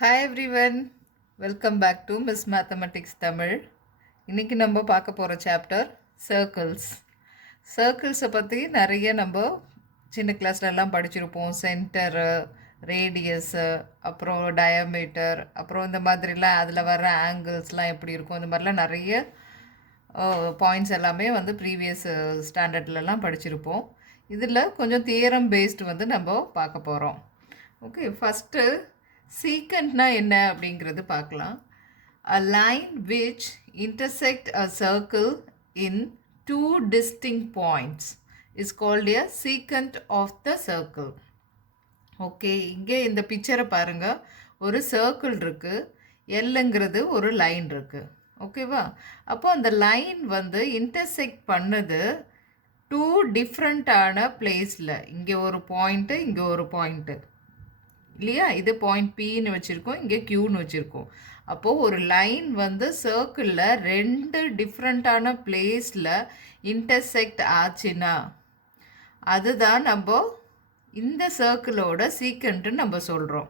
Hi everyone, welcome back to Miss Mathematics Tamil. இன்னைக்கு நம்ம பார்க்க போகிற சாப்டர் சர்க்கிள்ஸ். சர்க்கிள்ஸை பற்றி நிறைய நம்ம சின்ன கிளாஸ்லலாம் படிச்சிருப்போம். சென்டரு, ரேடியஸு, அப்புறம் டயாமீட்டர், அப்புறம் இந்த மாதிரிலாம் அதில் வர ஆங்கிள்ஸ்லாம் எப்படி இருக்கும், இந்த மாதிரிலாம் நிறைய பாயிண்ட்ஸ் எல்லாமே வந்து ப்ரீவியஸ் ஸ்டாண்டர்ட்லலாம் படிச்சிருப்போம். இதில் கொஞ்சம் தியரம் பேஸ்டு வந்து நம்ம பார்க்க போகிறோம். ஓகே, ஃபஸ்ட்டு சீக்கண்ட்னா என்ன அப்படிங்கிறது பார்க்கலாம். A line which intersect a circle in two distinct points is called a secant of the circle. Okay, இங்கே இந்த பிக்சரை பாருங்கள். ஒரு சர்க்கிள் இருக்குது, எல்லுங்கிறது ஒரு லைன் இருக்குது. ஓகேவா? அப்போ அந்த லைன் வந்து இன்டர்செக்ட் பண்ணது டூ டிஃப்ரெண்ட்டான பிளேஸில். இங்கே ஒரு பாயிண்ட்டு, இங்கே ஒரு பாயிண்ட்டு இல்லையா? இது பாயிண்ட் பின்னு வச்சுருக்கோம், இங்கே க்யூன்னு வச்சுருக்கோம். அப்போது ஒரு லைன் வந்து சர்க்கிளில் ரெண்டு டிஃப்ரெண்ட்டான பிளேஸில் இன்டர்செக்ட் ஆச்சுன்னா அதுதான் நம்ம இந்த சர்க்கிளோட சீக்கண்ட்டுன்னு நம்ம சொல்கிறோம்.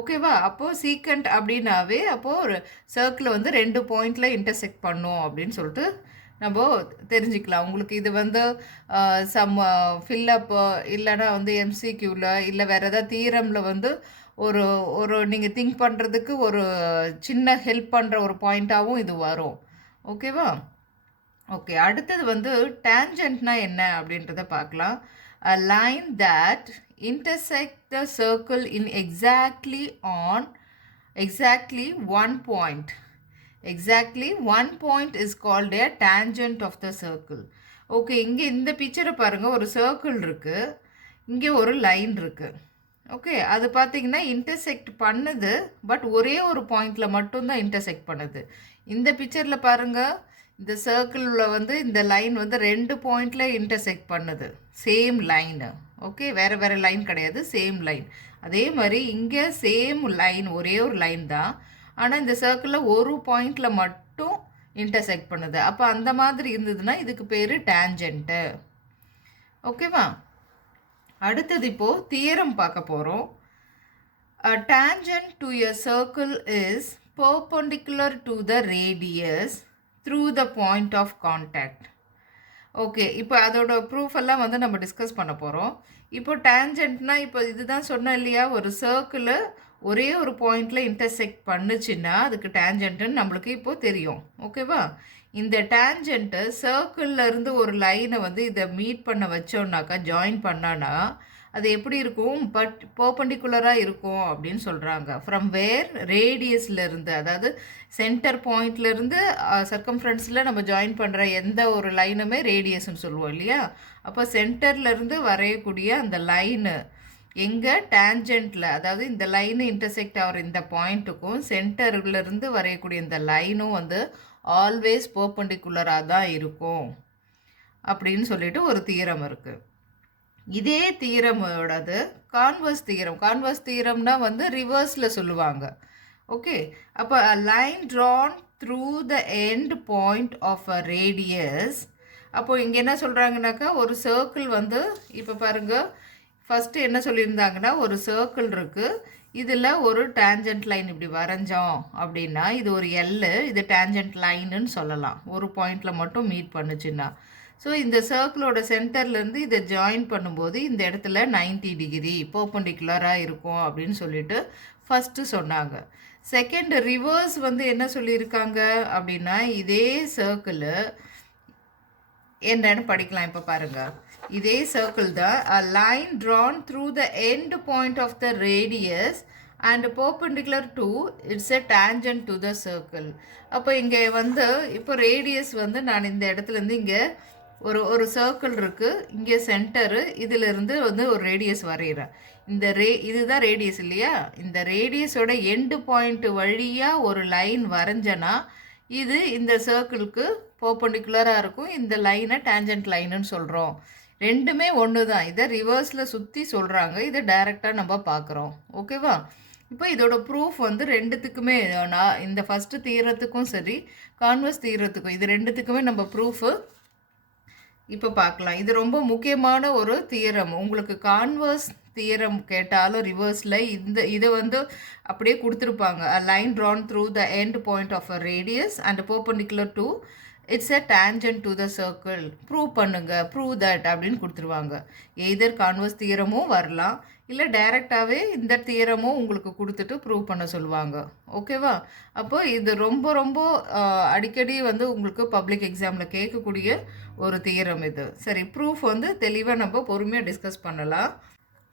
ஓகேவா? அப்போது சீக்கண்ட் அப்படின்னாவே அப்போது ஒரு சர்க்கிளை வந்து ரெண்டு பாயிண்டில் இன்டர்செக்ட் பண்ணோம் அப்படின்னு சொல்லிட்டு நம்ம தெரிஞ்சுக்கலாம். உங்களுக்கு இது வந்து சம் ஃபில்லப் இல்லைன்னா வந்து எம்சிக்யூவில் இல்லை வேறு ஏதாவது தீரமில் வந்து ஒரு ஒரு நீங்கள் திங்க் பண்ணுறதுக்கு ஒரு சின்ன ஹெல்ப் பண்ணுற ஒரு பாயிண்ட்டாகவும் இது வரும். ஓகேவா? ஓகே, அடுத்தது வந்து டேஞ்சன்ட்னா என்ன அப்படின்றத பார்க்கலாம். A line that intersect the circle in exactly one point. Exactly one point is called a tangent of the circle. Okay, இங்கே இந்த பிக்சரை பாருங்கள். ஒரு சர்க்கிள் இருக்குது, இங்கே ஒரு லைன் இருக்குது. ஓகே, அது பார்த்தீங்கன்னா இன்டர்செக்ட் பண்ணுது, பட் ஒரே ஒரு பாயிண்டில் மட்டும்தான் இன்டர்செக்ட் பண்ணுது. இந்த பிக்சரில் பாருங்கள், இந்த சர்க்கிளில் வந்து இந்த லைன் வந்து ரெண்டு பாயிண்டில் இன்டர்செக்ட் பண்ணுது. Same line. ஓகே, வேறு வேறு லைன் கிடையாது, சேம் லைன். அதே மாதிரி இங்கே சேம் லைன், ஒரே ஒரு லைன் தான், ஆனால் இந்த சர்க்கிளில் ஒரு பாயிண்டில் மட்டும் இன்டர்செக்ட் பண்ணுது. அப்போ அந்த மாதிரி இருந்ததுன்னா இதுக்கு பேர் டேஞ்சண்ட்டு. ஓகேவா? அடுத்தது இப்போது தியரம் பார்க்க போகிறோம். A tangent to a circle is perpendicular to the radius through the point of contact. Okay, இப்போ அதோட ப்ரூஃப் எல்லாம் வந்து நம்ம டிஸ்கஸ் பண்ண போகிறோம். இப்போ டேஞ்சன்ட்னா இப்போ இதுதான் சொன்னேன் இல்லையா, ஒரு சர்க்கிளை ஒரே ஒரு பாயிண்டில் இன்டர்செக்ட் பண்ணுச்சுன்னா அதுக்கு டேஞ்சன்ட்டுன்னு நம்மளுக்கு இப்போது தெரியும். ஓகேவா? இந்த டேஞ்சன்ட்டு சர்க்கிளில் இருந்து ஒரு லைனை வந்து இதை மீட் பண்ண வச்சோன்னாக்கா, ஜாயின் பண்ணான்னா அது எப்படி இருக்கும்? பர்பண்டிகுலராக இருக்கும் அப்படின்னு சொல்கிறாங்க. ஃப்ரம் வேர் ரேடியஸ்லேருந்து, அதாவது சென்டர் பாயிண்ட்லேருந்து சர்க்கம்ஃபரன்ஸில் நம்ம ஜாயின் பண்ணுற எந்த ஒரு லைனுமே ரேடியஸ்ன்னு சொல்லுவோம் இல்லையா? அப்போ சென்டர்லேருந்து வரையக்கூடிய அந்த லைனு எங்கே டேஞ்சண்ட்டில், அதாவது இந்த லைனு இன்டர்செக்ட் ஆகிற இந்த பாயிண்ட்டுக்கும் சென்டர்லேருந்து வரையக்கூடிய இந்த லைனும் வந்து ஆல்வேஸ் பர்பண்டிகுலராக தான் இருக்கும் அப்படின்னு சொல்லிட்டு ஒரு தியரம் இருக்குது. இதே தியரமோடது கான்வர்ஸ் தியரம். கான்வர்ஸ் தியரம்னா வந்து ரிவர்ஸில் சொல்லுவாங்க. ஓகே, அப்போ line drawn through the end point of a radius. அப்போது இங்கே என்ன சொல்கிறாங்கனாக்கா, ஒரு சர்க்கிள் வந்து இப்போ பாருங்கள், ஃபஸ்ட்டு என்ன சொல்லியிருந்தாங்கன்னா, ஒரு சர்க்கிள் இருக்குது, இதில் ஒரு டேஞ்சன்ட் லைன் இப்படி வரைஞ்சோம் அப்படின்னா இது ஒரு எல்லு, இது டேஞ்சன்ட் லைனுன்னு சொல்லலாம். ஒரு பாயிண்டில் மட்டும் மீட் பண்ணுச்சுன்னா. ஸோ இந்த சர்க்கிளோட சென்டர்லேருந்து இதை ஜாயின் பண்ணும்போது இந்த இடத்துல 90 டிகிரி பர்பண்டிகுலராக இருக்கும் அப்படின்னு சொல்லிட்டு ஃபஸ்ட்டு சொன்னாங்க. செகண்ட் ரிவர்ஸ் வந்து என்ன சொல்லியிருக்காங்க அப்படின்னா, இதே சர்க்கிள் என்னன்னு படிக்கலாம். இப்போ பாருங்கள், இதே சர்க்கிள் தான். a line drawn through the end point of the radius and perpendicular to it's a tangent to the circle. அப்போ இங்கே வந்து இப்போ ரேடியஸ் வந்து நான் இந்த இடத்துலேருந்து இங்கே ஒரு சர்க்கிள் இருக்குது, இங்கே சென்டரு, இதிலிருந்து வந்து ஒரு ரேடியஸ் வரைகிறேன். இந்த இதுதான் ரேடியஸ் இல்லையா? இந்த ரேடியஸோட எண்டு பாயிண்ட் வழியாக ஒரு லைன் வரைஞ்சனா இது இந்த சர்க்கிளுக்கு பர்பண்டிகுலராக இருக்கும். இந்த லைனை டேஞ்சன்ட் லைனுன்னு சொல்கிறோம். ரெண்டுமே ஒன்று தான். இதை ரிவர்ஸில் சுற்றி சொல்கிறாங்க, இதை டைரெக்டாக நம்ம பார்க்குறோம். ஓகேவா? இப்போ இதோட ப்ரூஃப் வந்து ரெண்டுத்துக்குமே, நான் இந்த ஃபஸ்ட்டு தீரத்துக்கும் சரி கான்வர்ஸ் தீரத்துக்கும், இது ரெண்டுத்துக்குமே நம்ம ப்ரூஃபு இப்போ பார்க்கலாம். இது ரொம்ப முக்கியமான ஒரு தியரம். உங்களுக்கு கான்வர்ஸ் தியரம் கேட்டாலும் ரிவர்ஸில் இதை வந்து அப்படியே கொடுத்துருப்பாங்க. a line drawn through the end point of a radius and perpendicular to it's a tangent to the circle. Prove பண்ணுங்க, ப்ரூவ் தட் அப்படின்னு கொடுத்துருவாங்க. எய்தர் கான்வர்ஸ் தியரமும் வரலாம், இல்லை டைரெக்டாகவே இந்த தியரமும் உங்களுக்கு கொடுத்துட்டு ப்ரூவ் பண்ண சொல்லுவாங்க. ஓகேவா? அப்போ இது ரொம்ப ரொம்ப அடிக்கடி வந்து உங்களுக்கு பப்ளிக் எக்ஸாமில் கேட்கக்கூடிய ஒரு தியரம் இது. சரி, ப்ரூஃப் வந்து தெளிவாக நம்ம பொறுமையாக டிஸ்கஸ் பண்ணலாம்.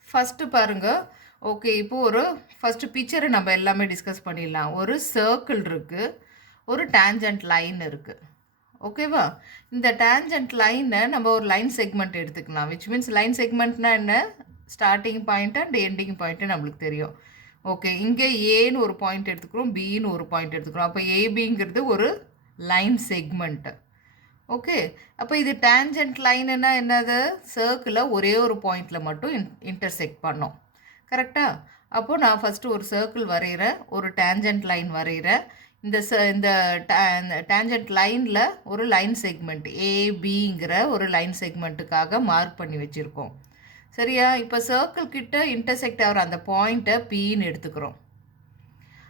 ஃபஸ்ட்டு பாருங்கள். ஓகே, இப்போது ஒரு ஃபஸ்ட்டு பிக்சரை நம்ம எல்லாமே டிஸ்கஸ் பண்ணிடலாம். ஒரு சர்க்கிள் இருக்குது, ஒரு டேஞ்சன்ட் லைன் இருக்குது. ஓகேவா? இந்த டேஞ்சன்ட் லைனை நம்ம ஒரு லைன் செக்மெண்ட் எடுத்துக்கலாம். விச் மீன்ஸ் லைன் செக்மெண்ட்னா என்ன? Starting point and ending point நம்மளுக்கு தெரியும். ஓகே, இங்கே ஏன்னு ஒரு பாயிண்ட் எடுத்துக்கிறோம், பின்னு ஒரு பாயிண்ட் எடுத்துக்கிறோம். அப்போ ஏபிங்கிறது ஒரு லைன் செக்மெண்ட்டு. ஓகே, அப்போ இது டேஞ்சன்ட் லைனுன்னா என்னது? சர்க்கிளை ஒரே ஒரு பாயிண்டில் மட்டும் இன்டர்செக்ட் பண்ணோம். கரெக்டாக? அப்போது நான் ஃபஸ்ட்டு ஒரு சர்க்கிள் வரைகிறேன், ஒரு டேஞ்சன்ட் லைன் வரைகிறேன். இந்த டேஞ்சன்ட் லைனில் ஒரு லைன் செக்மெண்ட் ஏபிங்கிற ஒரு லைன் செக்மெண்ட்டுக்காக மார்க் பண்ணி வச்சுருக்கோம். சரியா? இப்போ சர்க்கிள் கிட்ட இன்டர்செக்ட் ஆகிற அந்த பாயிண்ட்டை பின்னு எடுத்துக்கிறோம்.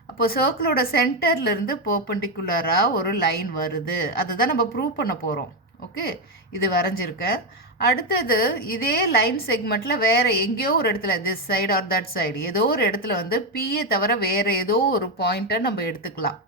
அப்போ சர்க்கிளோட சென்டர்லேருந்து பர்பண்டிகுலராக ஒரு லைன் வருது. அதை தான் நம்ம ப்ரூவ் பண்ண போகிறோம். ஓகே, இது வரைஞ்சிருக்கேன். அடுத்தது இதே லைன் செக்மெண்ட்டில் வேறு எங்கேயோ ஒரு இடத்துல this side or that side ஏதோ ஒரு இடத்துல வந்து பியை தவிர வேறு ஏதோ ஒரு பாயிண்ட்டை நம்ம எடுத்துக்கலாம்.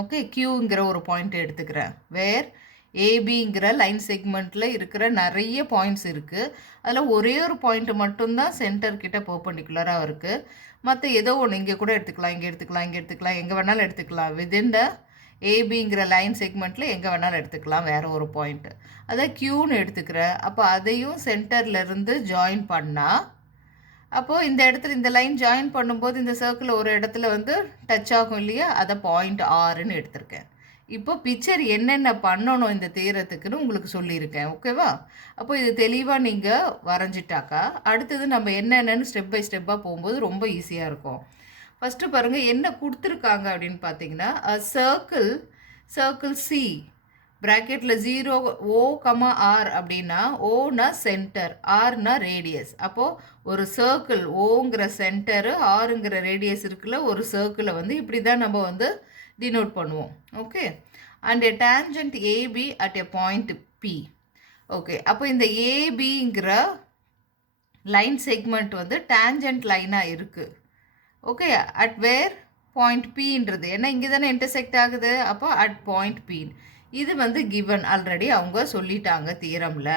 ஓகே, கியூங்கிற ஒரு பாயிண்ட்டை எடுத்துக்கிறேன். வேர் ஏபிங்கிற லைன் செக்மெண்ட்டில் இருக்கிற நிறைய பாயிண்ட்ஸ் இருக்குது. அதில் ஒரே ஒரு பாயிண்ட்டு மட்டும்தான் சென்டர்கிட்ட பர்பண்டிகுலராக இருக்குது. மற்ற ஏதோ ஒன்று இங்கே கூட எடுத்துக்கலாம், இங்கே எடுத்துக்கலாம், இங்கே எடுத்துக்கலாம், எங்கே வேணாலும் எடுத்துக்கலாம். வித்தின் த ஏபிங்கிற லைன் செக்மெண்ட்டில் எங்கே வேணாலும் எடுத்துக்கலாம் வேறு ஒரு பாயிண்ட்டு. அதை கியூன்னு எடுத்துக்கிறேன். அப்போ அதையும் சென்டர்லேருந்து ஜாயின் பண்ணால், அப்போது இந்த இடத்துல இந்த லைன் ஜாயின் பண்ணும்போது இந்த சர்க்கிள் ஒரு இடத்துல வந்து டச் ஆகும் இல்லையா? அதை பாயிண்ட் ஆறுன்னு எடுத்திருக்கேன். இப்போ பிக்சர் என்னென்ன பண்ணணும் இந்த தீரத்துக்குன்னு உங்களுக்கு சொல்லியிருக்கேன். ஓகேவா? அப்போ இது தெளிவாக நீங்கள் வரைஞ்சிட்டாக்கா அடுத்தது நம்ம என்னென்னு ஸ்டெப் பை ஸ்டெப்பாக போகும்போது ரொம்ப ஈஸியாக இருக்கும். ஃபஸ்ட்டு பாருங்கள் என்ன கொடுத்துருக்காங்க அப்படின்னு பார்த்தீங்கன்னா, சர்க்கிள் சி ப்ராக்கெட்டில் 0 O, R அப்படின்னா ஓனா சென்டர், ஆர்னா ரேடியஸ். அப்போது ஒரு சர்க்கிள் ஓங்கிற சென்டரு ஆறுங்கிற ரேடியஸ் இருக்குல்ல, ஒரு சர்க்கிளை வந்து இப்படி தான் நம்ம வந்து denote பண்ணுவோம். Okay, and a tangent AB at a point P. Okay, அப்போ இந்த ஏபிங்கிற லைன் செக்மெண்ட் வந்து டேஞ்சன்ட் லைனாக இருக்குது. ஓகே, அட் வேர் பாயிண்ட் பின்றது ஏன்னா இங்கே தானே இன்டர்செக்ட் ஆகுது. அப்போ அட் பாயிண்ட் பி இது வந்து கிவன் ஆல்ரெடி அவங்க சொல்லிட்டாங்க தியரமில்.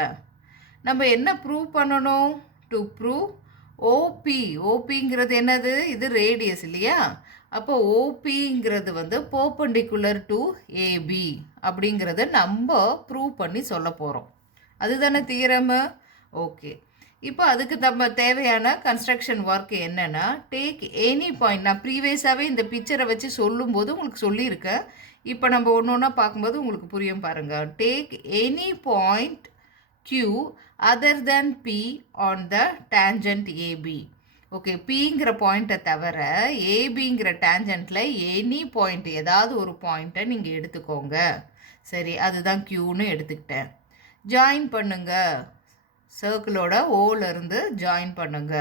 நம்ம என்ன ப்ரூவ் பண்ணணும்? டு ப்ரூவ் ஓபிங்கிறது என்னது? இது ரேடியஸ் இல்லையா? அப்போ ஓபிங்கிறது வந்து பர்பண்டிகுலர் டு ஏபி அப்படிங்கிறத நம்ம ப்ரூவ் பண்ணி சொல்ல போகிறோம். அதுதானே தியரமு. ஓகே, இப்போ அதுக்கு நம்ம தேவையான கன்ஸ்ட்ரக்ஷன் ஒர்க் என்னென்னா, டேக் எனி பாயிண்ட். நான் ப்ரீவியஸாகவே இந்த பிக்சரை வச்சு சொல்லும்போது உங்களுக்கு சொல்லியிருக்கேன். இப்போ நம்ம ஒன்று ஒன்றா பார்க்கும்போது உங்களுக்கு புரியும் பாருங்கள். Take any point Q other than P on the tangent AB. Okay, பிங்கிற பாயிண்ட்டை தவிர ஏபிங்கிற டேஞ்சன்ட்டில் எனி பாயிண்ட் ஏதாவது ஒரு பாயிண்ட்டை நீங்கள் எடுத்துக்கோங்க. சரி, அதுதான் Qன்னு எடுத்துக்கிட்டேன். ஜாயின் பண்ணுங்க, சர்க்கிளோட ஓலேருந்து ஜாயின் பண்ணுங்க,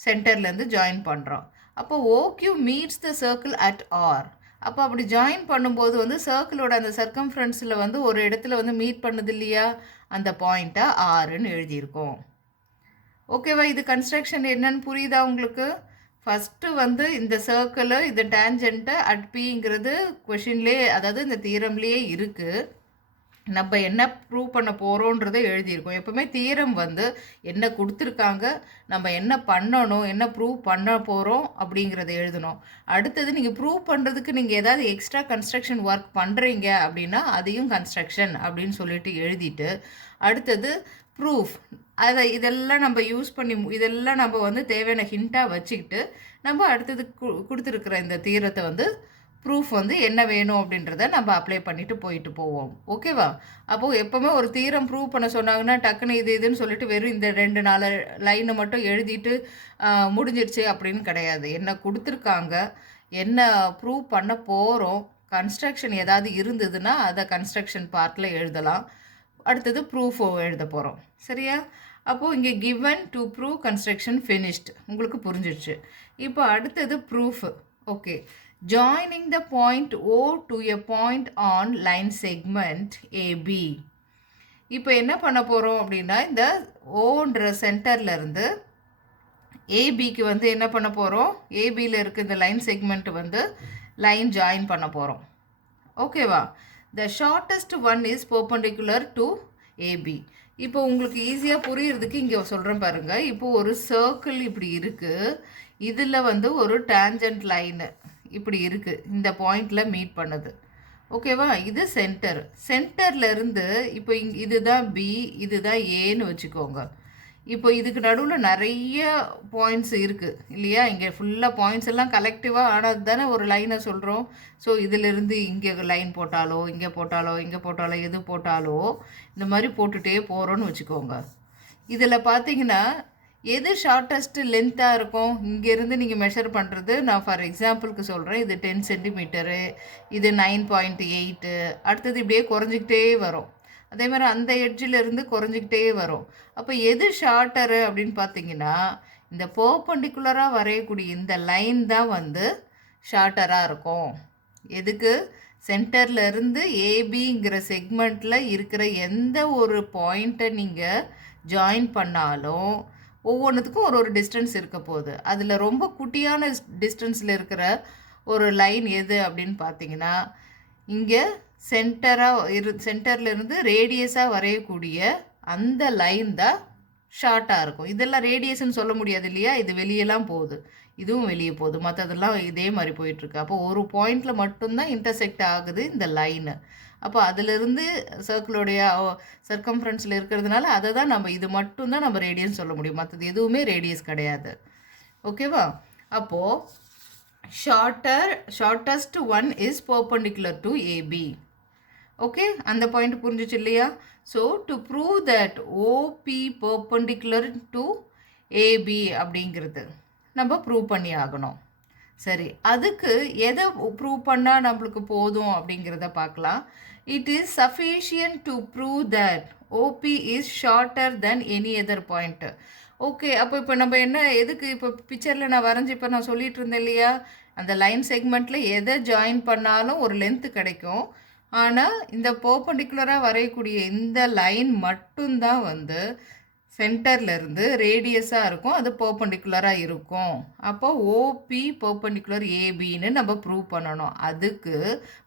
சென்டர்லேருந்து ஜாயின் பண்ணுறோம். அப்போ OQ meets the circle at R. அப்போ அப்படி ஜாயின் பண்ணும்போது வந்து சர்க்கிளோட அந்த சர்க்கம்ஃபரன்ஸில் வந்து ஒரு இடத்துல வந்து மீட் பண்ணுது இல்லையா? அந்த பாயிண்ட்டை ஆறுன்னு எழுதியிருக்கோம். ஓகேவா? இது கன்ஸ்ட்ரக்ஷன் என்னன்னு புரியுதா உங்களுக்கு? ஃபஸ்ட்டு வந்து இந்த சர்க்கிளு இந்த டேஞ்சன்ட்டு அட் பிங்கிறது கொஷின்லேயே, அதாவது இந்த தியரம்லேயே இருக்குது. நம்ம என்ன ப்ரூவ் பண்ண போகிறோன்றதை எழுதியிருக்கோம். எப்போவுமே தியரம் வந்து என்ன கொடுத்துருக்காங்க, நம்ம என்ன பண்ணணும், என்ன ப்ரூவ் பண்ண போகிறோம் அப்படிங்கிறத எழுதணும். அடுத்தது நீங்கள் ப்ரூவ் பண்ணுறதுக்கு நீங்கள் ஏதாவது எக்ஸ்ட்ரா கன்ஸ்ட்ரக்ஷன் ஒர்க் பண்ணுறீங்க அப்படின்னா அதையும் கன்ஸ்ட்ரக்ஷன் அப்படின்னு சொல்லிட்டு எழுதிட்டு, அடுத்தது ப்ரூஃப். இதெல்லாம் நம்ம யூஸ் பண்ணி இதெல்லாம் நம்ம வந்து தேவையான ஹிண்ட்டாக வச்சுக்கிட்டு நம்ம அடுத்தது கொடுத்துருக்குற இந்த தீரத்தை வந்து ப்ரூஃப் வந்து என்ன வேணும் அப்படின்றத நம்ம அப்ளை பண்ணிவிட்டு போயிட்டு போவோம். ஓகேவா? அப்போது எப்போவுமே ஒரு தீரம் ப்ரூவ் பண்ண சொன்னாங்கன்னா டக்குன்னு இதுன்னு சொல்லிட்டு வெறும் இந்த 2-4 லைனை மட்டும் எழுதிட்டு முடிஞ்சிடுச்சு அப்படின்னு கிடையாது. என்ன கொடுத்துருக்காங்க, என்ன ப்ரூவ் பண்ண போகிறோம், கன்ஸ்ட்ரக்ஷன் ஏதாவது இருந்ததுன்னா அதை கன்ஸ்ட்ரக்ஷன் பார்ட்டில் எழுதலாம். அடுத்தது ப்ரூஃப் எழுத போகிறோம். சரியா? அப்போது இங்கே given to prove construction finished உங்களுக்கு புரிஞ்சிடுச்சு. இப்போ அடுத்தது proof. Okay, joining the point O to a point on line segment AB. இப்போ என்ன பண்ண போகிறோம் அப்படின்னா, இந்த ஓன்ற சென்டர்லேருந்து ஏபிக்கு வந்து என்ன பண்ண போகிறோம், ஏபியில் இருக்க இந்த லைன் செக்மெண்ட் வந்து லைன் ஜாயின் பண்ண போகிறோம். ஓகேவா? The shortest one is perpendicular to AB. இப்போ உங்களுக்கு ஈஸியாக புரியுறதுக்கு இங்கே சொல்கிறேன் பாருங்கள். இப்போது ஒரு சர்க்கிள் இப்படி இருக்குது, இதில் வந்து ஒரு டேஞ்சன்ட் லைனு இப்படி இருக்குது, இந்த பாயிண்டில் மீட் பண்ணுது. ஓகேவா? இது சென்டர்லேருந்து இப்போ இதுதான் பி, இதுதான் ஏன்னு வச்சுக்கோங்க. இப்போ இதுக்கு நடுவில் நிறைய பாயிண்ட்ஸ் இருக்குது இல்லையா? இங்கே ஃபுல்லாக பாயிண்ட்ஸ் எல்லாம் கலெக்டிவாக ஆனது தானே ஒரு லைனை சொல்கிறோம். ஸோ இதிலிருந்து இங்கே லைன் போட்டாலோ, இங்கே போட்டாலோ, இங்கே போட்டாலோ, எது போட்டாலோ இந்த மாதிரி போட்டுகிட்டே போகிறோன்னு வச்சுக்கோங்க. இதில் பார்த்தீங்கன்னா எது ஷார்ட்டஸ்ட்டு லென்த்தாக இருக்கும் இங்கேருந்து நீங்கள் மெஷர் பண்ணுறது. நான் ஃபார் எக்ஸாம்பிளுக்கு சொல்கிறேன், இது 10 சென்டிமீட்டரு, இது 9.8, அடுத்தது இப்படியே குறைஞ்சிக்கிட்டே வரும். அதே மாதிரி அந்த எட்ஜிலிருந்து குறைஞ்சிக்கிட்டே வரும். அப்போ எது ஷார்ட்டரு அப்படின்னு பார்த்தீங்கன்னா, இந்த பெர்பெண்டிகுலராக வரையக்கூடிய இந்த லைன் தான் வந்து ஷார்ட்டராக இருக்கும். எதுக்கு? சென்டர்லேருந்து ஏபிங்கிற செக்மெண்ட்டில் இருக்கிற எந்த ஒரு பாயிண்ட்டை நீங்கள் ஜாயின் பண்ணாலும் ஒவ்வொன்றுத்துக்கும் ஒரு டிஸ்டன்ஸ் இருக்க போகுது. அதில் ரொம்ப குட்டியான டிஸ்டன்ஸில் இருக்கிற ஒரு லைன் எது அப்படின்னு பார்த்தீங்கன்னா, இங்கே சென்டர்லேருந்து ரேடியஸாக வரையக்கூடிய அந்த லைன் தான் ஷார்ட்டாக இருக்கும். இதெல்லாம் ரேடியஸ்ன்னு சொல்ல முடியாது இல்லையா? இது வெளியெல்லாம் போகுது, இதுவும் வெளியே போகுது, மற்றதெல்லாம் இதே மாதிரி போயிட்டுருக்கு. அப்போ ஒரு பாயிண்டில் மட்டும்தான் இன்டர்செக்ட் ஆகுது இந்த லைனு. அப்போ அதிலிருந்து சர்க்கிளோடைய சர்க்கம்ஃபரன்ஸில் இருக்கிறதுனால அதை தான் நம்ம இது மட்டும்தான் நம்ம ரேடியஸ் சொல்ல முடியும், மற்றது எதுவுமே ரேடியஸ் கிடையாது. ஓகேவா? அப்போது shortest one is perpendicular to AB. Okay, அந்த பாயிண்ட் புரிஞ்சிச்சு இல்லையா? So to prove that OP perpendicular to AB அப்படிங்கிறது நம்ம ப்ரூவ் பண்ணி ஆகணும். சரி, அதுக்கு எதை ப்ரூவ் பண்ணால் நம்மளுக்கு போதும் அப்படிங்கிறத பார்க்கலாம். It is sufficient to prove that OP is shorter than any other point. Okay, அப்போ இப்போ நம்ம என்ன எதுக்கு இப்போ பிக்சரில் நான் வரைஞ்சி இப்போ நான் சொல்லிட்டு இருந்தேன் இல்லையா, அந்த லைன் செக்மெண்ட்டில் எதை ஜாயின் பண்ணாலும் ஒரு லென்த்து கிடைக்கும். ஆனால் இந்த பெர்பெண்டிகுலராக வரையக்கூடிய இந்த லைன் மட்டும்தான் வந்து சென்டர்லேருந்து ரேடியஸாக இருக்கும், அது பெர்பெண்டிகுலராக இருக்கும். அப்போ ஓபி பெர்பெண்டிகுலர் ஏபின்னு நம்ம ப்ரூவ் பண்ணணும். அதுக்கு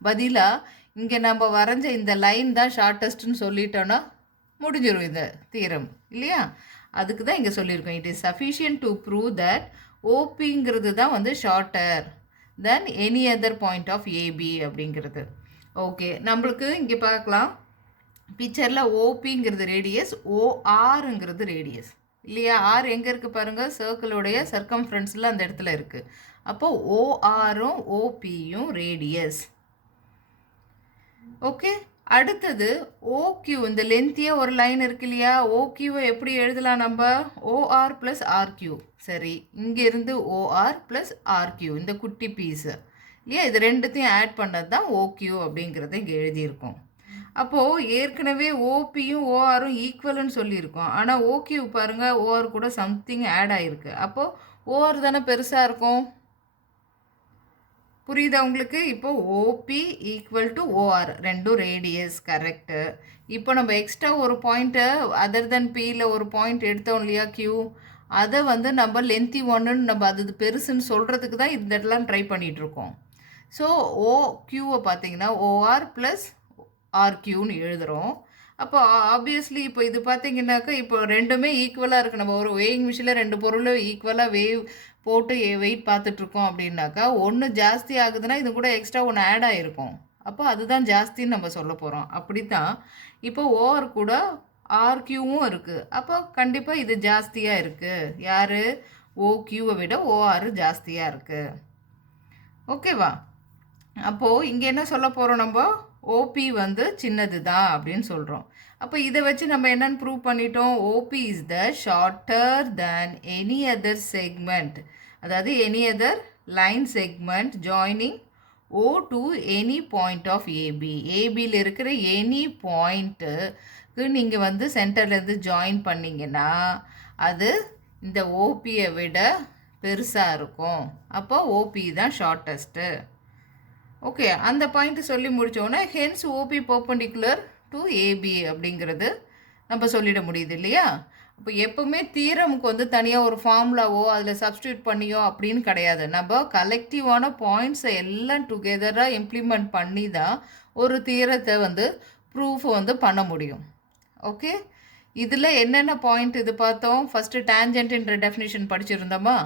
பதிலாக இங்கே நம்ம வரைஞ்ச இந்த லைன் தான் ஷார்ட்டஸ்ட்னு சொல்லிட்டோன்னா முடிஞ்சிடும் இந்த தீரம் இல்லையா? அதுக்கு தான் இங்கே சொல்லியிருக்கோம், it is sufficient to prove that ஓபிங்கிறது தான் வந்து shorter than any other point of AB அப்படிங்கிறது. ஓகே, நம்மளுக்கு இங்கே பார்க்கலாம், பிக்சரில் ஓபிங்கிறது ரேடியஸ், ஓஆருங்கிறது ரேடியஸ் இல்லையா? ஆர் எங்கே இருக்குது பாருங்கள், சர்க்கிளோடைய சர்க்கம்ஃபரன்ஸில் அந்த இடத்துல இருக்குது. அப்போது ஓஆரும் ஓபியும் ரேடியஸ். ஓகே, அடுத்தது ஓக்யூ, இந்த லென்த்தியாக ஒரு லைன் இருக்கு இல்லையா? ஓக்யூவை எப்படி எழுதலாம் நம்ம? OR plus argue. சரி, இங்கேருந்து ஓஆர் ப்ளஸ் ஆர்க்யூ, இந்த குட்டி பீஸு இல்லையா? இது ரெண்டுத்தையும் ஆட் பண்ணது தான் ஓக்யூ அப்படிங்கிறத இங்கே எழுதியிருக்கோம். அப்போது ஏற்கனவே ஓபியும் ஓஆரும் ஈக்குவல்னு சொல்லியிருக்கோம். ஆனால் ஓக்யூ பாருங்கள், ஓஆர் கூட சம்திங் ஆட் ஆகிருக்கு. அப்போது ஓஆர் தானே பெருசாக இருக்கும். புரியுதா உங்களுக்கு? இப்போ ஓபி ஈக்குவல் டு ஓஆர், ரெண்டும் ரேடியஸ், கரெக்டு. இப்போ நம்ம எக்ஸ்ட்ரா ஒரு பாயிண்ட்டை அதர் தென் பியில் ஒரு பாயிண்ட் எடுத்தோம் இல்லையா, கியூ, அதை வந்து நம்ம லென்த்தி ஒன்றுன்னு நம்ம அது பெருசுன்னு சொல்கிறதுக்கு தான் இந்த இடத்துல ட்ரை பண்ணிகிட்ருக்கோம். ஸோ ஓக்யூவை பார்த்தீங்கன்னா ஓஆர் ப்ளஸ் ஆர்க்யூன்னு எழுதுகிறோம். அப்போ ஆப்வியஸ்லி இப்போ இது பார்த்தீங்கன்னாக்கா இப்போ ரெண்டுமே ஈக்குவலாக இருக்குது. நம்ம ஒரு வேயிங் மிஷினில் ரெண்டு பொருளும் ஈக்குவலாக போட்டு வெயிட் பார்த்துட்ருக்கோம் அப்படின்னாக்கா ஒன்று ஜாஸ்தி ஆகுதுன்னா இது கூட எக்ஸ்ட்ரா ஒன்று ஆட் ஆகிருக்கும். அப்போ அதுதான் ஜாஸ்தின்னு நம்ம சொல்ல போகிறோம். அப்படி தான் இப்போ ஓஆர் கூட ஆர்க்யூவும் இருக்குது. அப்போ கண்டிப்பாக இது ஜாஸ்தியாக இருக்குது. யார்? ஓக்யூவை விட ஓஆர் ஜாஸ்தியாக இருக்குது. ஓகேவா? அப்போது இங்கே என்ன சொல்ல போகிறோம், நம்ம ஓபி வந்து சின்னது தான் அப்படின்னு சொல்கிறோம். அப்போ இதை வச்சு நம்ம என்னென்னு ப்ரூவ் பண்ணிட்டோம்? OP is the shorter than any other segment, அதாவது any other line segment joining O to any point of AB. ஏபியில் இருக்கிற எனி பாயிண்ட்டு நீங்கள் வந்து சென்டர்லேருந்து ஜாயின் பண்ணிங்கன்னா அது இந்த ஓபியை விட பெருசாக இருக்கும். அப்போ ஓபி தான் ஷார்ட்டஸ்ட்டு. ஓகே, அந்த பாயிண்ட்டு சொல்லி முடித்தோன்னே hence OP perpendicular to AB அப்படிங்கிறது நம்ம சொல்லிட முடியுது இல்லையா? அப்போ எப்போவுமே தீரமுக்கு வந்து தனியாக ஒரு ஃபார்முலாவோ அதில் சப்ஸ்டியூட் பண்ணியோ அப்படின்னு கிடையாது. நம்ம கலெக்டிவான பாயிண்ட்ஸை எல்லாம் டுகெதராக இம்ப்ளிமெண்ட் பண்ணி தான் ஒரு தீரத்தை வந்து ப்ரூஃப் வந்து பண்ண முடியும். ஓகே, இதில் என்னென்ன பாயிண்ட் இது பார்த்தோம்? ஃபஸ்ட்டு டேஞ்சன்ட்ன்ற டெஃபினிஷன் படிச்சிருந்தோமா?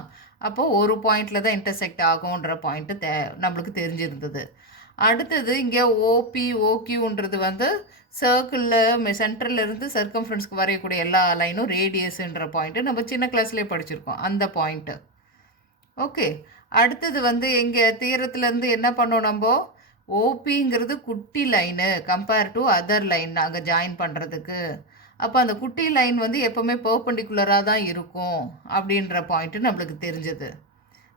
அப்போது ஒரு பாயிண்டில் தான் இன்டர்செக்ட் ஆகும்ன்ற பாயிண்ட்டு நம்மளுக்கு தெரிஞ்சிருந்தது. அடுத்தது இங்கே ஓபி ஓக்யூன்றது வந்து சர்க்கிளில் சென்டரில் இருந்து சர்க்கம்ஃபரன்ஸ்க்கு வரையக்கூடிய எல்லா லைனும் ரேடியஸுன்ற பாயிண்ட்டு நம்ம சின்ன கிளாஸ்லேயே படிச்சிருக்கோம், அந்த பாயிண்ட்டு. ஓகே, அடுத்தது வந்து எங்கள் தீரத்துலேருந்து என்ன பண்ணோம் நம்ம? ஓபிங்கிறது குட்டி line compare to other line நாங்கள் ஜாயின் பண்ணுறதுக்கு. அப்போ அந்த குட்டி லைன் வந்து எப்போவுமே பர்பண்டிகுலராக தான் இருக்கும் அப்படின்ற பாயிண்ட்டு நம்மளுக்கு தெரிஞ்சது.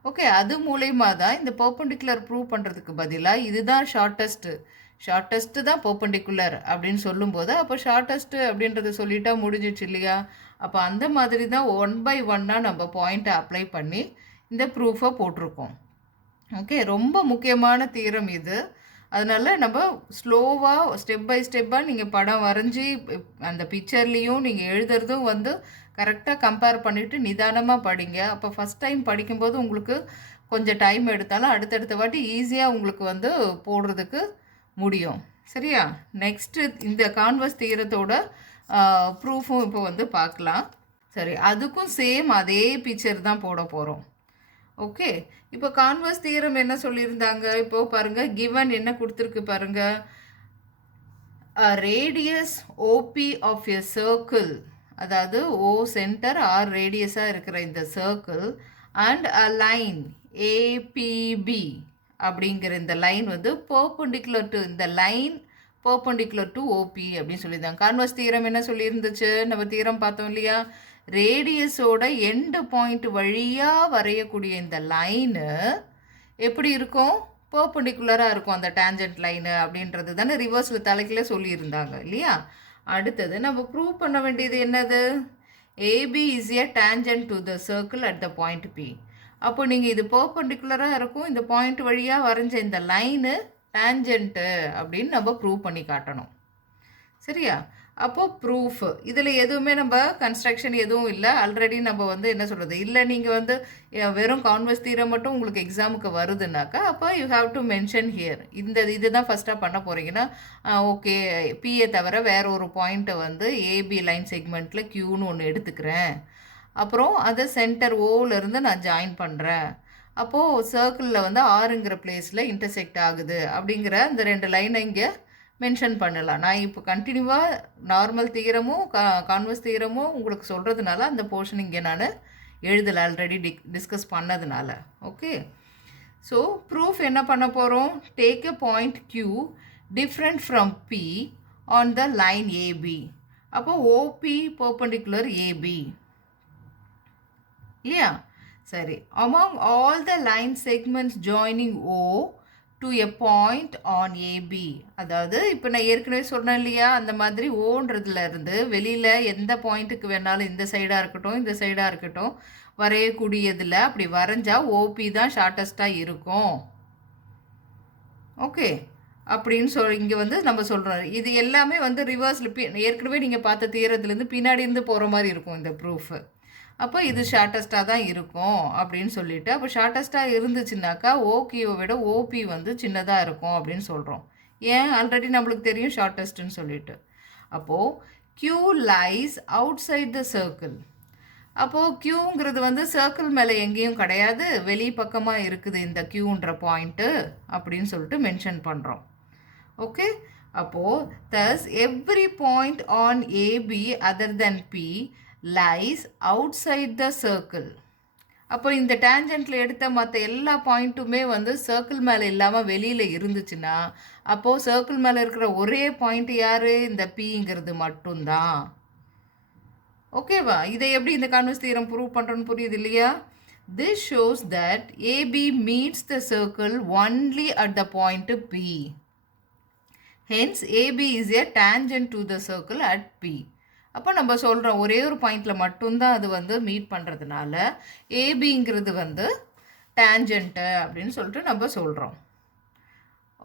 ஓகே, அது மூலயமா தான் இந்த பர்பண்டிகுலர் ப்ரூவ் பண்ணுறதுக்கு பதிலாக இதுதான் ஷார்ட்டஸ்ட்டு தான் பர்பண்டிகுலர் அப்படின்னு சொல்லும்போது அப்போ ஷார்ட்டஸ்ட்டு அப்படின்றத சொல்லிட்டா முடிஞ்சிச்சு இல்லையா? அப்போ அந்த மாதிரி தான் 1 by 1 நம்ம பாயிண்ட்டை அப்ளை பண்ணி இந்த ப்ரூஃபை போட்டிருக்கோம். ஓகே, ரொம்ப முக்கியமான தீரம் இது. அதனால் நம்ம ஸ்லோவாக ஸ்டெப் பை ஸ்டெப்பாக நீங்கள் படம் வரைஞ்சி அந்த பிக்சர்லேயும் நீங்கள் எழுதுறதும் வந்து கரெக்டாக கம்பேர் பண்ணிவிட்டு நிதானமாக படிங்க. அப்போ ஃபஸ்ட் டைம் படிக்கும்போது உங்களுக்கு கொஞ்சம் டைம் எடுத்தாலும் அடுத்தடுத்த வாட்டி ஈஸியாக உங்களுக்கு வந்து போடுறதுக்கு முடியும். சரியா? நெக்ஸ்ட்டு இந்த கான்வர்ஸ் தீரத்தோட ப்ரூஃபும் இப்போ வந்து பார்க்கலாம். சரி, அதுக்கும் சேம் அதே பிக்சர் தான் போட போகிறோம். ஓகே, இப்போ கான்வர்ஸ் தியரம் என்ன சொல்லியிருந்தாங்க? இப்போ பாருங்க, கிவன் என்ன கொடுத்துருக்கு பாருங்க. Radius OP of a circle, அதாவது ஓ சென்டர் ஆர் ரேடியஸாக இருக்கிற இந்த circle and a line APB அப்படிங்கிற இந்த லைன் வந்து பர்பண்டிகுலர் டு இந்த லைன் பர்பண்டிகுலர் டு ஓபி அப்படின்னு சொல்லியிருந்தாங்க. கான்வர்ஸ் தியரம் என்ன சொல்லியிருந்துச்சு? நம்ம தியரம் பார்த்தோம் இல்லையா? ரேடியஸோட எண்டு பாயிண்ட் வழியாக வரையக்கூடிய இந்த லைனு எப்படி இருக்கும்? பர்பண்டிகுலராக இருக்கும் அந்த டேஞ்சன்ட் லைனு அப்படின்றது தானே ரிவர்ஸில் தலைக்கில் சொல்லியிருந்தாங்க இல்லையா? அடுத்தது நம்ம ப்ரூவ் பண்ண வேண்டியது என்னது? AB is a tangent to the circle at the point P. அப்போ நீங்கள் இது பர்பண்டிகுலராக இருக்கும், இந்த பாயிண்ட் வழியாக வரைஞ்ச இந்த லைனு டேஞ்சன்ட்டு அப்படின்னு நம்ம ப்ரூவ் பண்ணி காட்டணும். சரியா? அப்போது ப்ரூஃப் இதில் எதுவுமே நம்ம கன்ஸ்ட்ரக்ஷன் எதுவும் இல்லை. ஆல்ரெடி நம்ம வந்து என்ன சொல்கிறது, இல்லை நீங்கள் வந்து வெறும் கான்வர்ஸ் தீரம் மட்டும் உங்களுக்கு எக்ஸாமுக்கு வருதுனாக்கா அப்போ you have to mention here. இதுதான் ஃபஸ்ட்டாக பண்ண போகிறீங்கன்னா ஓகே, பிஏ தவிர வேற ஒரு பாயிண்ட்டை வந்து ஏபி லைன் செக்மெண்ட்டில் க்யூன்னு ஒன்று எடுத்துக்கிறேன். அப்புறம் அதை சென்டர் ஓவிலேருந்து நான் ஜாயின் பண்ணுறேன். அப்போது சர்க்கிளில் வந்து ஆறுங்கிற பிளேஸில் இன்டர்செக்ட் ஆகுது அப்படிங்கிற இந்த 2 லைனை இங்கே மென்ஷன் பண்ணலாம். நான் இப்போ கண்டினியூவாக நார்மல் தீரமும் கான்வர்ஸ் தீரமும் உங்களுக்கு சொல்கிறதுனால அந்த போர்ஷன் இங்கே நான் எழுதலை, ஆல்ரெடி டிஸ்கஸ் பண்ணதுனால. ஓகே, ஸோ ப்ரூஃப் என்ன பண்ண போகிறோம்? Take a point Q different from P on the line AB. அப்போ ஓபி பர்பண்டிகுலர் ஏபி இல்லையா? சரி, among all the line segments joining O to a point on AB. அதாவது இப்போ நான் ஏற்கனவே சொன்னேன் இல்லையா, அந்த மாதிரி ஓன்றதுல இருந்து வெளியில் எந்த பாயிண்ட்டுக்கு வேணாலும் இந்த சைடாக இருக்கட்டும் இந்த சைடாக இருக்கட்டும் வரையக்கூடியதில் அப்படி வரைஞ்சா ஓபி தான் ஷார்ட்டஸ்ட்டாக இருக்கும். ஓகே, அப்படின்னு இங்கே வந்து நம்ம சொல்கிறோம். இது எல்லாமே வந்து ரிவர்ஸில் ஏற்கனவே நீங்கள் பார்த்த தீரத்துலேருந்து பின்னாடி இருந்து போகிற மாதிரி இருக்கும் இந்த ப்ரூஃபு. அப்போ இது ஷார்ட்டஸ்ட்டாக தான் இருக்கும் அப்படின்னு சொல்லிட்டு, அப்போ ஷார்ட்டஸ்ட்டாக இருந்துச்சுனாக்கா ஓகேவை விட ஓபி வந்து சின்னதாக இருக்கும் அப்படின்னு சொல்கிறோம். ஏன்? ஆல்ரெடி நம்மளுக்கு தெரியும் ஷார்ட்டஸ்ட்டுன்னு சொல்லிட்டு. அப்போது Q lies outside the circle. அப்போது Qங்கிறது வந்து சர்க்கிள் மேலே எங்கேயும் கிடையாது, வெளி பக்கமாக இருக்குது இந்த Qன்ற பாயிண்ட்டு அப்படின்னு சொல்லிட்டு மென்ஷன் பண்ணுறோம். ஓகே, அப்போது thus every point on AB other than P lies outside the circle. அப்போ இந்த டேஞ்சன்ட்டில் எடுத்த மற்ற எல்லா பாயிண்ட்டுமே வந்து சர்க்கிள் மேலே இல்லாமல் வெளியில் இருந்துச்சுன்னா அப்போது சர்க்கிள் மேலே இருக்கிற ஒரே பாயிண்ட் யார்? இந்த பிங்கிறது மட்டும்தான். ஓகேவா? இதை எப்படி இந்த கான்வர்ஸ் தியரம் ப்ரூவ் பண்ணுறோன்னு புரியுது இல்லையா? This shows that AB meets the circle only at the point P. Hence AB is a tangent to the circle at P. அப்போ நம்ம சொல்கிறோம் ஒரே ஒரு பாயிண்டில் மட்டும்தான் அது வந்து மீட் பண்ணுறதுனால ஏபிங்கிறது வந்து டேஞ்சன்ட்டு அப்படின்னு சொல்லிட்டு நம்ம சொல்கிறோம்.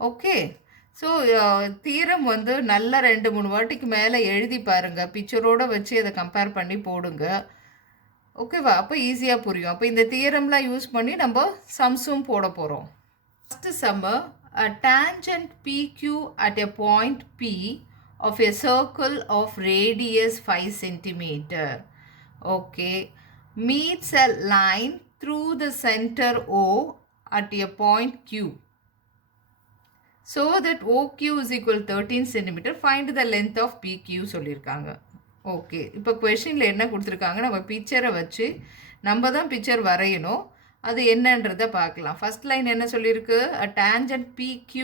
ஓகே, ஸோ தீரம் வந்து நல்லா 2-3 வாட்டிக்கு மேலே எழுதி பாருங்கள், பிக்சரோடு வச்சு அதை கம்பேர் பண்ணி போடுங்க. ஓகேவா? அப்போ ஈஸியாக புரியும். அப்போ இந்த தியரம்லாம் யூஸ் பண்ணி நம்ம சம்ஸும் போட போகிறோம். First Jammu, a tangent PQ at a point P of a circle of radius 5 centimeter, okay, meets a line through the center O at a point Q, so that OQ is equal to 13 centimeter. Find the length of PQ சொல்லியிருக்காங்க. Okay, இப்போ கொஷினில் என்ன கொடுத்துருக்காங்க, நம்ம பிக்சரை வச்சு நம்ம தான் பிக்சர் வரையணும். அது என்னன்றதை பார்க்கலாம். ஃபஸ்ட் லைன் என்ன சொல்லியிருக்கு, a tangent PQ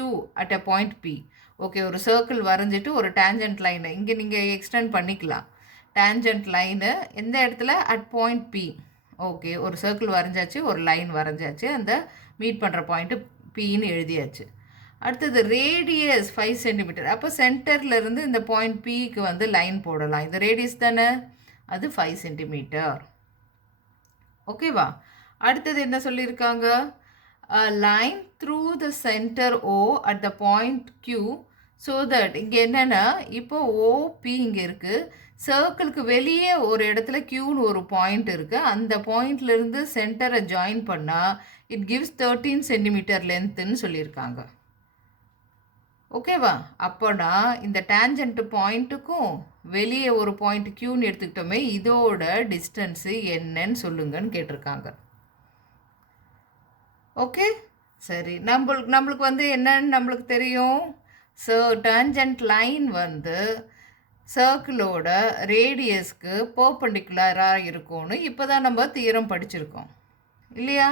at a point P. Okay, ஒரு சர்க்கிள் வரைஞ்சிட்டு ஒரு டேஞ்சன்ட் லைனை இங்கே நீங்கள் எக்ஸ்டெண்ட் பண்ணிக்கலாம். டேஞ்சன்ட் லைனு எந்த இடத்துல, அட் பாயிண்ட் P. ஓகே, ஒரு சர்க்கிள் வரைஞ்சாச்சு, ஒரு லைன் வரைஞ்சாச்சு, அந்த மீட் பண்ணுற பாயிண்ட்டு Pன்னு எழுதியாச்சு. அடுத்தது ரேடியஸ் 5 சென்டிமீட்டர். அப்போ சென்டர்லேருந்து இந்த பாயிண்ட் Pக்கு வந்து லைன் போடலாம். இது ரேடியஸ் தானே, அது 5 சென்டிமீட்டர். ஓகேவா? அடுத்தது என்ன சொல்லியிருக்காங்க, line through the centre O at the point Q, so that இங்கே என்னென்னா இப்போ OP இங்கே இருக்குது, சர்க்கிளுக்கு வெளியே ஒரு இடத்துல Qன்னு ஒரு பாயிண்ட் இருக்குது, அந்த பாயிண்ட்லேருந்து சென்டரை ஜாயின் பண்ணால் இட் கிவ்ஸ் 13 சென்டிமீட்டர் லென்த்துன்னு சொல்லியிருக்காங்க. ஓகேவா? அப்போனா இந்த டேஞ்சன்ட் பாயிண்ட்டுக்கும் வெளியே ஒரு பாயிண்ட் Qன்னு எடுத்துக்கிட்டோமே, இதோட டிஸ்டன்ஸு என்னன்னு சொல்லுங்கன்னு கேட்டிருக்காங்க. ஓகே, சரி, நம்மளுக்கு வந்து என்னன்னு நம்மளுக்கு தெரியும். ஸோ டேஞ்சன்ட் லைன் வந்து சர்க்கிளோட ரேடியஸ்க்கு பர்பெண்டிகுலராக இருக்கும்னு இப்போ தான் நம்ம தியரம் படிச்சிருக்கோம் இல்லையா?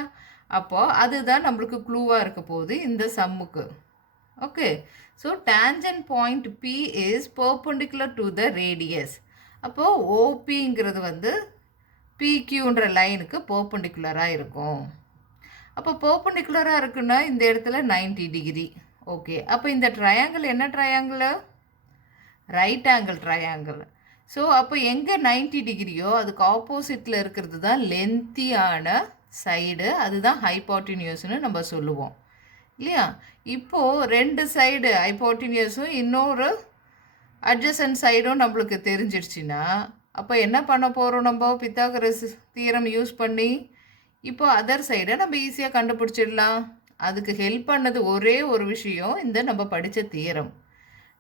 அப்போது அதுதான் நம்மளுக்கு க்ளூவாக இருக்க போகுது இந்த சம்முக்கு. Okay, so tangent point P is perpendicular to the radius. அப்போது ஓபிங்கிறது வந்து PQன்ற லைனுக்கு பர்பெண்டிகுலராக இருக்கும். அப்போ பர்பெண்டிகுலராக இருக்குன்னா இந்த இடத்துல 90 டிகிரி. ஓகே, அப்போ இந்த ட்ரையாங்கிள் என்ன triangle, right angle triangle. So அப்போ எங்கே 90 டிகிரியோ அதுக்கு ஆப்போசிட்டில் இருக்கிறது தான் லென்த்தியான சைடு, அதுதான் ஹைபாட்டினியூஸ்னு நம்ம சொல்லுவோம் இல்லையா? இப்போது 2 சைடு ஹைபாட்டினியூஸும் இன்னொரு அட்ஜசன்ட் சைடும் நம்மளுக்கு தெரிஞ்சிடுச்சுன்னா அப்போ என்ன பண்ண போகிறோம், நம்ம பித்தாகரஸ் தியரம் யூஸ் பண்ணி இப்போ அதர் சைடை நம்ம ஈஸியாக கண்டுபிடிச்சிடலாம். அதுக்கு ஹெல்ப் பண்ணது ஒரே ஒரு விஷயம், இந்த நம்ம படித்த தியரம்.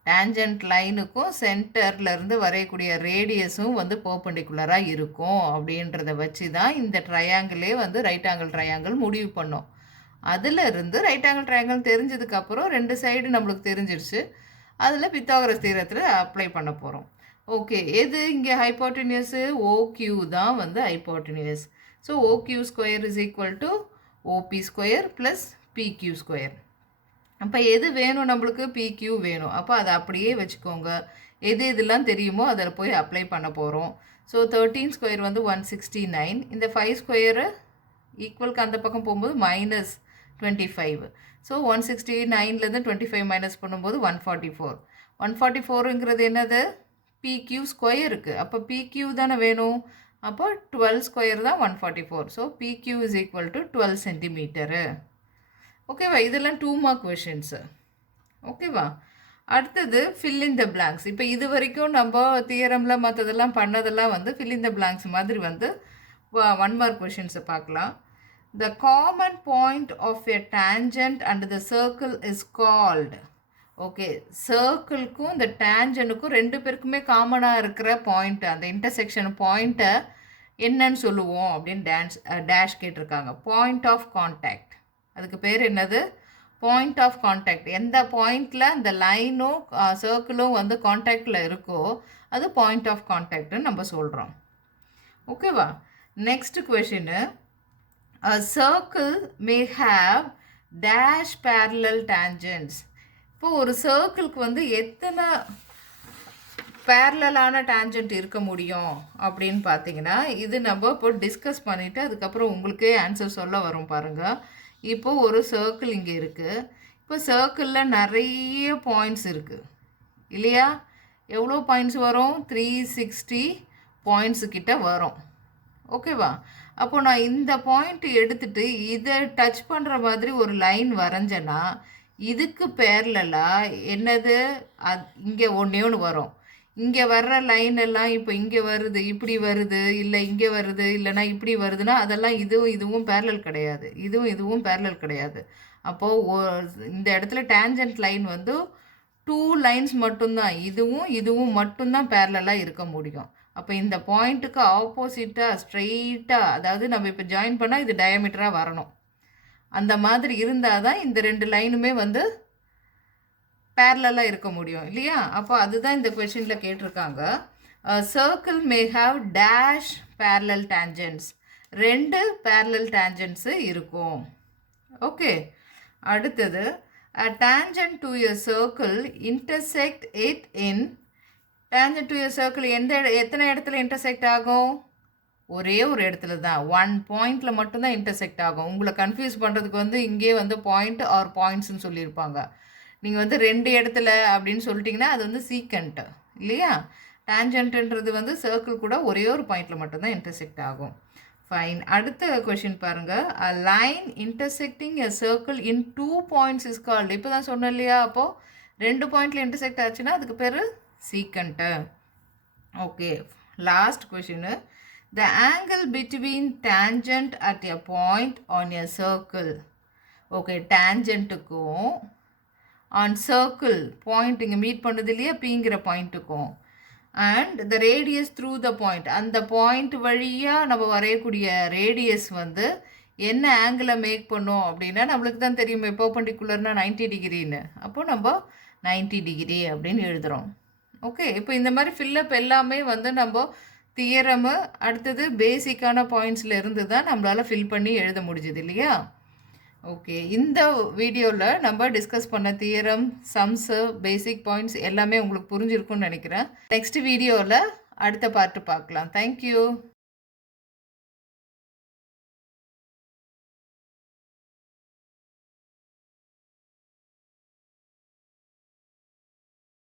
டேஞ்சன்ட் லைனுக்கும் சென்டர்லேருந்து வரையக்கூடிய ரேடியஸும் வந்து பர்பெண்டிகுலராக இருக்கும் அப்படின்றத வச்சு தான் இந்த ட்ரையாங்கிளே வந்து ரைட் ஆங்கிள் ட்ரையாங்கிள் முடிவு பண்ணோம். அதில் இருந்து ரைட் ஆங்கிள் ட்ரையாங்கிள் தெரிஞ்சதுக்கப்புறம் 2 சைடு நம்மளுக்கு தெரிஞ்சிடுச்சு, அதில் பித்தாகரஸ் தியரத்தில் அப்ளை பண்ண போகிறோம். ஓகே, எது இங்கே ஹைபாட்டினியஸு, OQ தான் வந்து hypotenuse. So OQ square is equal to OP square plus PQ square. அப்போ எது வேணும் நம்மளுக்கு, PQ வேணும். அப்போ அதை அப்படியே வச்சுக்கோங்க. எது இதெல்லாம் தெரியுமோ அதில் போய் அப்ளை பண்ண போகிறோம். ஸோ 13 ஸ்கொயர் வந்து 169. இந்த 5 ஸ்கொயரு ஈக்குவலுக்கு அந்த பக்கம் போகும்போது -25. ஸோ 169லேருந்து 25 மைனஸ் பண்ணும்போது 144. 144ங்கிறது என்னது, PQ ஸ்கொயருக்கு. அப்போ PQ தானே வேணும். அப்போ 12 ஸ்கொயர் தான் 144. So PQ is equal to 12 centimetre. ஓகேவா? இதெல்லாம் 2 மார்க் கொஷின்ஸு. ஓகேவா? அடுத்தது ஃபில் இன் த பிளாங்க்ஸ். இப்போ இது வரைக்கும் நம்ம தியரமில் மற்றதெல்லாம் பண்ணதெல்லாம் வந்து ஃபில் இன் த பிளாங்க்ஸ் மாதிரி வந்து 1 மார்க் கொஷின்ஸை பார்க்கலாம். The common point of a tangent and the circle is called. Okay, சர்க்கிள்க்கும் இந்த டேஞ்சனுக்கும் 2 பேருக்குமே காமனாக இருக்கிற பாயிண்ட், அந்த இன்டர்செக்ஷன் பாயிண்ட்டை என்னன்னு சொல்லுவோம் அப்படின்னு டேஷ் கேட்டிருக்காங்க. Point of contact. அதுக்கு பேர் என்னது, பாயிண்ட் ஆஃப் கான்டாக்ட். எந்த பாயிண்டில் அந்த லைனும் சர்க்கிளும் வந்து கான்டாக்டில் இருக்கோ அது பாயிண்ட் ஆஃப் கான்டாக்ட்னு நம்ம சொல்கிறோம். ஓகேவா? Next question, a circle may have dash parallel tangents. இப்போ ஒரு சர்க்கிளுக்கு வந்து எத்தனை பேரலான டேஞ்சன்ட் இருக்க முடியும் அப்படின்னு பார்த்தீங்கன்னா, இது நம்ம இப்போ டிஸ்கஸ் பண்ணிவிட்டு அதுக்கப்புறம் உங்களுக்கே ஆன்சர் சொல்ல வரும் பாருங்கள். இப்போது ஒரு சர்க்கிள் இங்கே இருக்குது. இப்போ சர்க்கிளில் நிறைய பாயிண்ட்ஸ் இருக்குது இல்லையா? எவ்வளோ பாயிண்ட்ஸ் வரும்? 360 பாயிண்ட்ஸு கிட்ட வரும். ஓகேவா? அப்போ நான் இந்த பாயிண்ட் எடுத்துட்டு இதை டச் பண்ணுற மாதிரி ஒரு லைன் வரைஞ்சேன்னா இதுக்கு பேரலாக என்னது இங்கே ஒன்றே ஒன்று வரும். இங்கே வர்ற லைன் எல்லாம் இப்போ இங்கே வருது, இப்படி வருது, இல்லை இங்கே வருது, இல்லைனா இப்படி வருதுன்னா அதெல்லாம் இதுவும் பேரலல் கிடையாது. இதுவும் பேரலல் கிடையாது. அப்போது இந்த இடத்துல டேஞ்சன்ட் லைன் வந்து 2 லைன்ஸ் மட்டும்தான். இதுவும் மட்டும்தான் பேரலாக இருக்க முடியும். அப்போ இந்த பாயிண்ட்டுக்கு ஆப்போசிட்டாக ஸ்ட்ரெயிட்டாக, அதாவது நம்ம இப்போ ஜாயின் பண்ணால் இது டயமீட்டராக வரணும். அந்த மாதிரி இருந்தால் தான் இந்த 2 லைனுமே வந்து பேரலாக இருக்க முடியும் இல்லையா? அப்போ அதுதான் இந்த கொஷினில் கேட்டிருக்காங்க. Circle may have dash parallel tangents. 2 parallel tangents இருக்கும். ஓகே, அடுத்தது a tangent to a circle intersect it in tangent to a circle எத்தனை இடத்துல intersect ஆகும்? ஒரே ஒரு இடத்துல தான், 1 பாயிண்டில் மட்டும்தான் இன்டர்செக்ட் ஆகும். உங்களை கன்ஃபியூஸ் பண்ணுறதுக்கு வந்து இங்கே வந்து பாயிண்ட் ஆர் பாயிண்ட்ஸ்னு சொல்லியிருப்பாங்க. நீங்கள் வந்து 2 இடத்துல அப்படின்னு சொல்லிட்டிங்கன்னா அது வந்து சீக்கண்ட் இல்லையா? டேஞ்சன்ட்ன்றது வந்து சர்க்கிள் கூட ஒரே ஒரு பாயிண்டில் மட்டும்தான் இன்டர்செக்ட் ஆகும். ஃபைன். அடுத்த கொஷின் பாருங்கள். அ line intersecting a circle in 2 points is called. இப்போ தான் சொன்னோம் இல்லையா? அப்போது 2 பாயிண்டில் இன்டர்செக்ட் ஆச்சுன்னா அதுக்கு பேர் secant. Okay, last question. The angle between tangent at a point on a circle. Okay, tangentக்கும் on circle point இங்கே மீட் பண்ணுது இல்லையா பிங்கிற பாயிண்ட்டுக்கும் and the radius through the point, அந்த பாயிண்ட் வழியாக நம்ம வரையக்கூடிய ரேடியஸ் வந்து என்ன ஆங்கிளை மேக் பண்ணோம் அப்படின்னா நம்மளுக்கு தான் தெரியுமே, பெர்பெண்டிகுலர்னா 90 டிகிரின்னு. அப்போ நம்ம 90 டிகிரி அப்படின்னு எழுதுகிறோம். ஓகே, இப்போ இந்த மாதிரி ஃபில்லப் எல்லாமே வந்து நம்ம தியரமு அடுத்தது பேசிக்கான பாயிண்ட்ஸில் இருந்து தான் நம்மளால் ஃபில் பண்ணி எழுத முடிஞ்சுது இல்லையா? ஓகே, இந்த வீடியோவில் நம்ம டிஸ்கஸ் பண்ண தியரம், சம்ஸு, பேசிக் பாயிண்ட்ஸ் எல்லாமே உங்களுக்கு புரிஞ்சிருக்கும்னு நினைக்கிறேன். நெக்ஸ்ட் வீடியோவில் அடுத்த பார்ட்டு பார்க்கலாம். தேங்க்யூ.